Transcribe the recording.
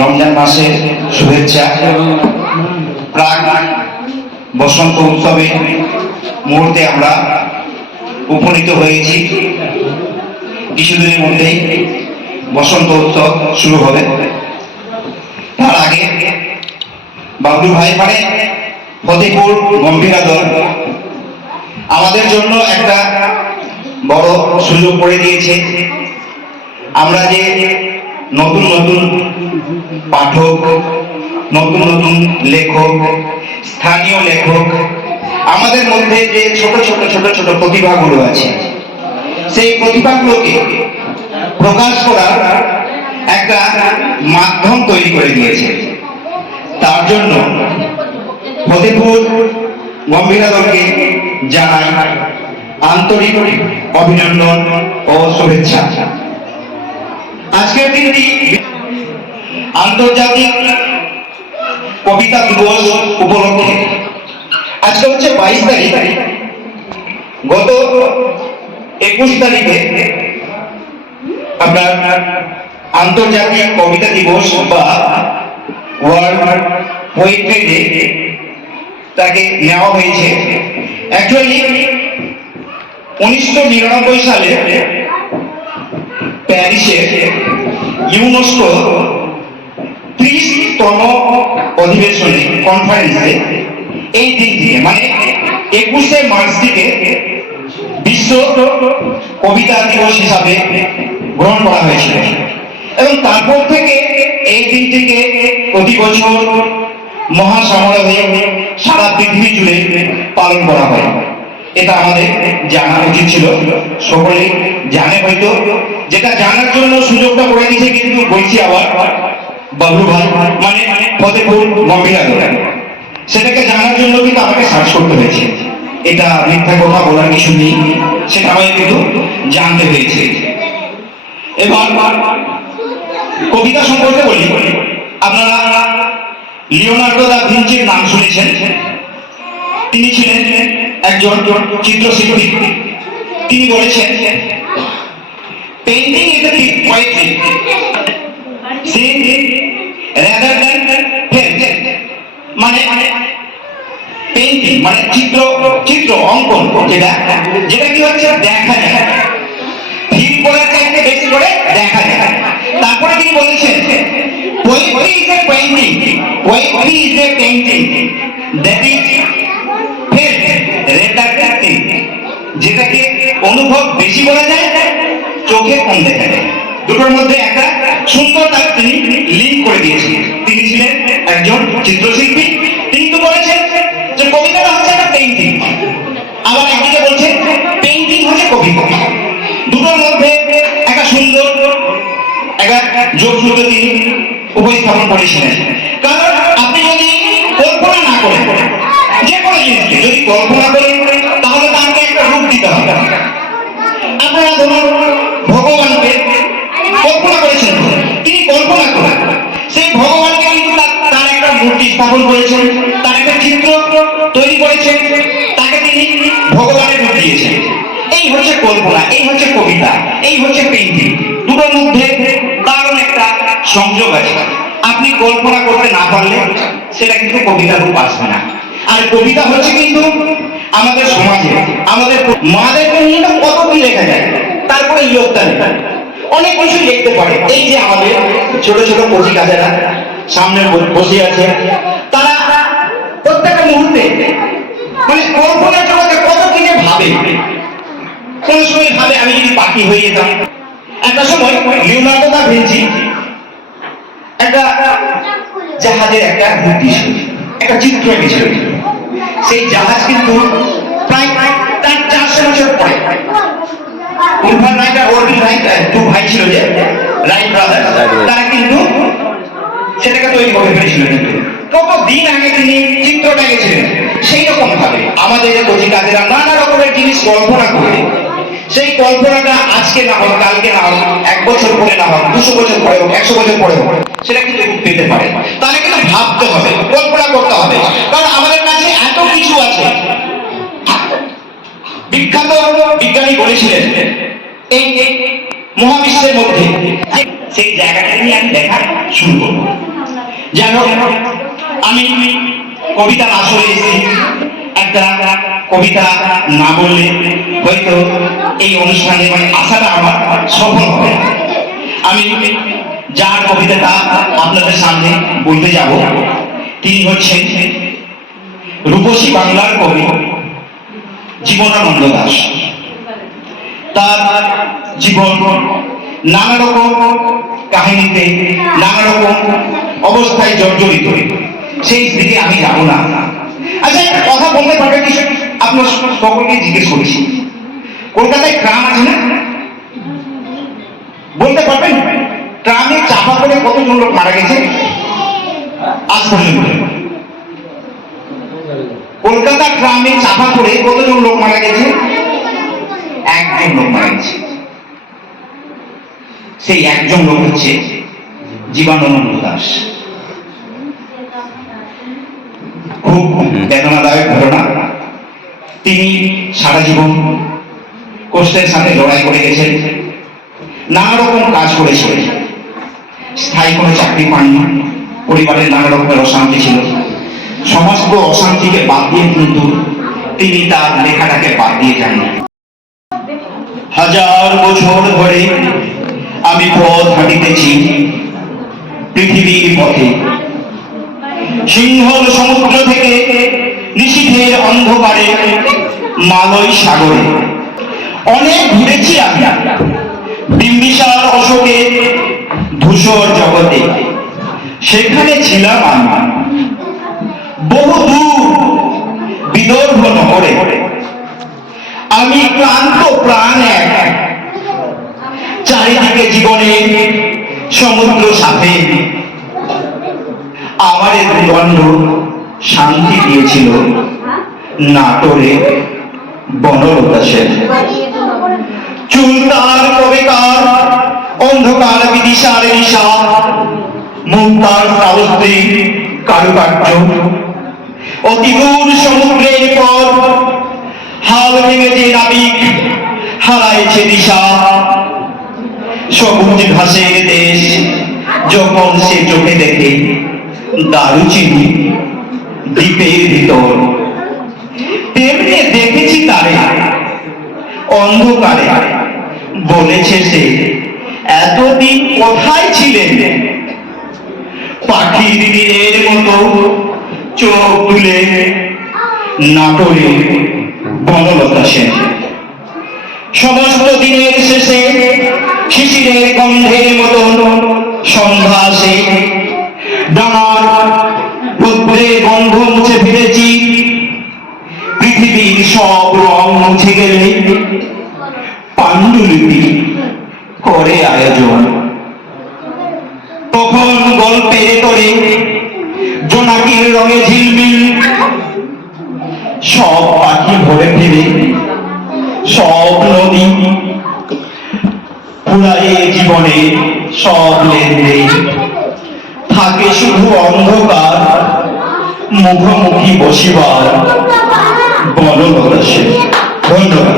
রমজান মাসের শুভেচ্ছা। প্রাক বসন্ত উৎসবে মুহূর্তে আমরা উপনীত হয়েছি। কিছুদিনের মধ্যেই বসন্ত উৎসব শুরু হবে। তার আগে বাবলু ভাই মানে ফতেপুর গম্ভীরা দল আমাদের জন্য একটা বড় সুযোগ করে দিয়েছে। আমরা যে নতুন নতুন পাঠক, নতুন নতুন লেখক, স্থানীয় লেখক, আমাদের মধ্যে যে ছোট ছোট ছোট ছোট প্রতিভাগুলো আছে, সেই প্রতিভাগুলোকে প্রকাশ করার একটা মাধ্যম তৈরি করে দিয়েছে। তার জন্য ফতেপুর গম্ভীরা দলকে জানাই আন্তরিক অভিনন্দন ও শুভেচ্ছা। আজকের দিনটি আন্তর্জাতিক কবিতা দিবস উপলক্ষে। আজকে হচ্ছে 22 তারিখ। গত 21 তারিখে আপনার আন্তর্জাতিক কবিতা দিবস বা ওয়ার্ল্ড পোয়েট্রি ডে তাকে নেওয়া হয়েছে। অ্যাকচুয়ালি 1999 সালে প্যারিসে ইউনেস্কো 30তম অধিবেশনে কনফারেন্সে এই দিনটিকে মানে 21শে মার্চ থেকে বিশ্ব কবিতা দিবস হিসাবে গ্রহণ করা হয়েছিল এবং তারপর থেকে এই দিনটিকে প্রতি বছর মহাসমারোহে সারা পৃথিবী জুড়ে পালন করা হয়। এটা আমাদের জানা উচিত ছিল। সকলেই জানে হয়তো, যেটা জানার জন্য সুযোগটা করে দিয়েছে। কিন্তু বলছি আবার বাবলু ভাই মানে ফতেপুর গম্ভীরা দল, সেটাকে জানার জন্য কিন্তু আমাকে সার্চ করতে হয়েছে। এটা মিথ্যা কথা বলার কিছু নেই, সেটা আমাকে কিন্তু জানতে হয়েছে। এবার কবিতা সম্পর্কে বলি। আপনারা লিওনার্দো দা ভিঞ্চির নাম শুনেছেন। তিনি ছিলেন একজন চিত্রশিল্পী। তিনি বলেছেন, painting is a poetry seen rather than felt. মানে পেইন্টিং মানে চিত্র অঙ্কন, যেটা কি হচ্ছে দেখা যায়, ফিল করার চাইতে বেশি করে দেখা যায়। তারপরে তিনি বলেছেন, poetry is a painting, poetry is a painting that is felt rather than seen. যেটাকে অনুভব বেশি করা যায়, চোখে কম দেখা যায়। দুটোর মধ্যে একটা সুন্দর তার তিনি লিঙ্ক করে দিয়েছেন। তিনি ছিলেন একজন চিত্রশিল্পী। তিনি তো বলেছেন যে কবিতাটা হচ্ছে একটা পেইন্টিং, আবার একদিকে বলছেন পেইন্টিং হচ্ছে কবিতা। দুটোর মধ্যে একটা সুন্দর একটা যোগসূত্র তিনি উপস্থাপন করেছিলেন। কারণ আপনি যদি কল্পনা না করেন, যে কোনো জিনিসকে যদি কল্পনা করেন, তাহলে তাকে একটা রূপ দিতে হবে। আপনারা ধরুন ভগবানকে কল্পনা করেছেন, তিনি কল্পনা করেন সেই ভগবানকে কিন্তু তার একটা মূর্তি স্থাপন করেছেন, তার একটা চিত্র তৈরি করেছেন, তাকে তিনি ভগবানের রূপ দিয়েছেন। এই হচ্ছে কল্পনা, এই হচ্ছে কবিতা, এই হচ্ছে পেইন্টিং। দুটোর মধ্যে দারুণ একটা সংযোগ আছে। আপনি কল্পনা করতে না পারলে সেটা কিন্তু কবিতার রূপ আসবে না। আর কবিতা হচ্ছে কিন্তু আমাদের সমাজে আমাদের মাদের জন্য কত কি লেখা যায়, তারপরে ইয়োগটা লেখা অনেক কিছু লিখতে পারে। এই যে আমাদের ছোট ছোট কচি কাজেরা সামনে বসে আছে, তারা প্রত্যেকটা মুহূর্তে মানে কল্পনার জগতে কত কিনে ভাবে। কোন সময় ভাবে আমি যদি পাখি হয়ে যেতাম। একটা সময় লিওনার্দো দা ভিঞ্চি একটা জাহাজের একটা মূর্তি, একটা চিত্র এঁকেছিল। সেই জাহাজ কিন্তু প্রায় 400 বছর পরে উলফার রাইট আর অরবিন রাইট, দু ভাই ছিল যে রাইট ব্রাদার, তারা কিন্তু সেটাকে তৈরি করে ফেলেছিল। কিন্তু কত দিন আগে তিনি চিত্রটা এঁকেছিলেন। সেই রকম ভাবে আমাদের কচি কাজেরা নানা রকমের জিনিস কল্পনা করে, সেই কল্পনাটা আজকে না হোক, কালকে না হোক, 1 বছর পরে না হোক, 200 বছর পরে হোক, 100 বছর পরে হোক, সেটা কিন্তু পেতে পারে। তাহলে কিন্তু ভাবতে হবে, কল্পনা করতে হবে। কারণ আমাদের কাছে এত কিছু আছে। বিখ্যাত বিজ্ঞানী বলেছিলেন, এই মহাবিশ্বের মধ্যে সেই জায়গাটা নিয়ে আমি দেখা শুরু করবো। যাই হোক, আমি কবিতার আসরে এসেছি, একটা কবিতা না বললে হয়তো এই অনুষ্ঠানে আসাটা আমার সফল হবে। আমি যার কবিতাটা আপনাদের সামনে বলতে যাব তিনি হচ্ছেন রূপসী বাংলার কবি জীবনানন্দ দাশ। তার জীবন নানা রকম কাহিনীতে, নানা রকম অবস্থায় জর্জরিত, সেই দিকে আমি যাব না। আচ্ছা, একটা কথা বলতে পারবে কি? আপনার সকলকে জিজ্ঞেস করেছি, কলকাতায় ট্রাম আছে না? বলতে পারবেন ট্রামে চাপা পড়ে কতজন লোক মারা গেছে আজ পর্যন্ত? কলকাতা ট্রামে চাপা পড়ে কতজন লোক মারা গেছে? একজন লোক মারা গেছে। সেই একজন লোক হচ্ছে জীবনানন্দ দাশ। খুব বেদনাদায়ক ঘটনা। তিনি সারা জীবন কষ্টের সাথে লড়াই করে গেছেন, নানা রকম কাজ করেছেন, স্থায়ী কোনো চাকরি পাননি, পরিবারের নানা রকমের অশান্তি ছিল। সমস্ত অশান্তিকে বাদ দিয়ে কিন্তু তিনি তার লেখাটাকে বাদ দিয়ে যাননি। হাজার বছর ধরে আমি পথ হাঁটিতেছি পৃথিবীর পথে, সিংহল সমুদ্র থেকে নিশীথের অন্ধকারে মালয় সাগরে। অনেক ঘুরেছি আমি বিম্বিসার অশোকে ধূসর জগতে, সেখানে ছিলাম আমি বহু দূর বিদর্ভ নগরে। আমি ক্লান্ত প্রাণ এক, চারিদিকে জীবনে সমুদ্র সাথে। আমারে দুদণ্ড শান্তি দিয়েছিল নাটোরে বনলতা সেন। চুল তার কবিকার অন্ধকার বিদিশার নিশা, মুখ তার সাহস্রী কারুকার্য। অতিদূর সমুদ্রের পর হাল ভেঙেছে নাবিক, হারাইছে দিশা। সবুজ ঘাসের দেশ যখন সে চোখে দেখে দারুচিনি দ্বীপের ভিতর, তেমনি দেখেছি তারে অন্ধকারে। বলেছে সে, এতদিন কোথায় ছিলেন? পাখির দিনের মতো চোখ তুলে নাটোরে বনলতা সেন। সমস্ত দিনের শেষে শিশিরের গন্ধের মতো সন্ধ্যা আসে। ডানার রৌদ্রের গন্ধ মুছে ফেলেছি, পৃথিবীর সব রং মুছে গেলে পাণ্ডুলিপি করে আয়োজন। তখন গল্পের তরে জোনাকির রঙে ঝিলমিল, সব পাখি ভরে ফিরে, সব নদী পুরায়ে জীবনে সব লেনদেন। থাকে শুধু অন্ধকার মুখোমুখি বসিবার বনলতা সেন। ধন্যবাদ।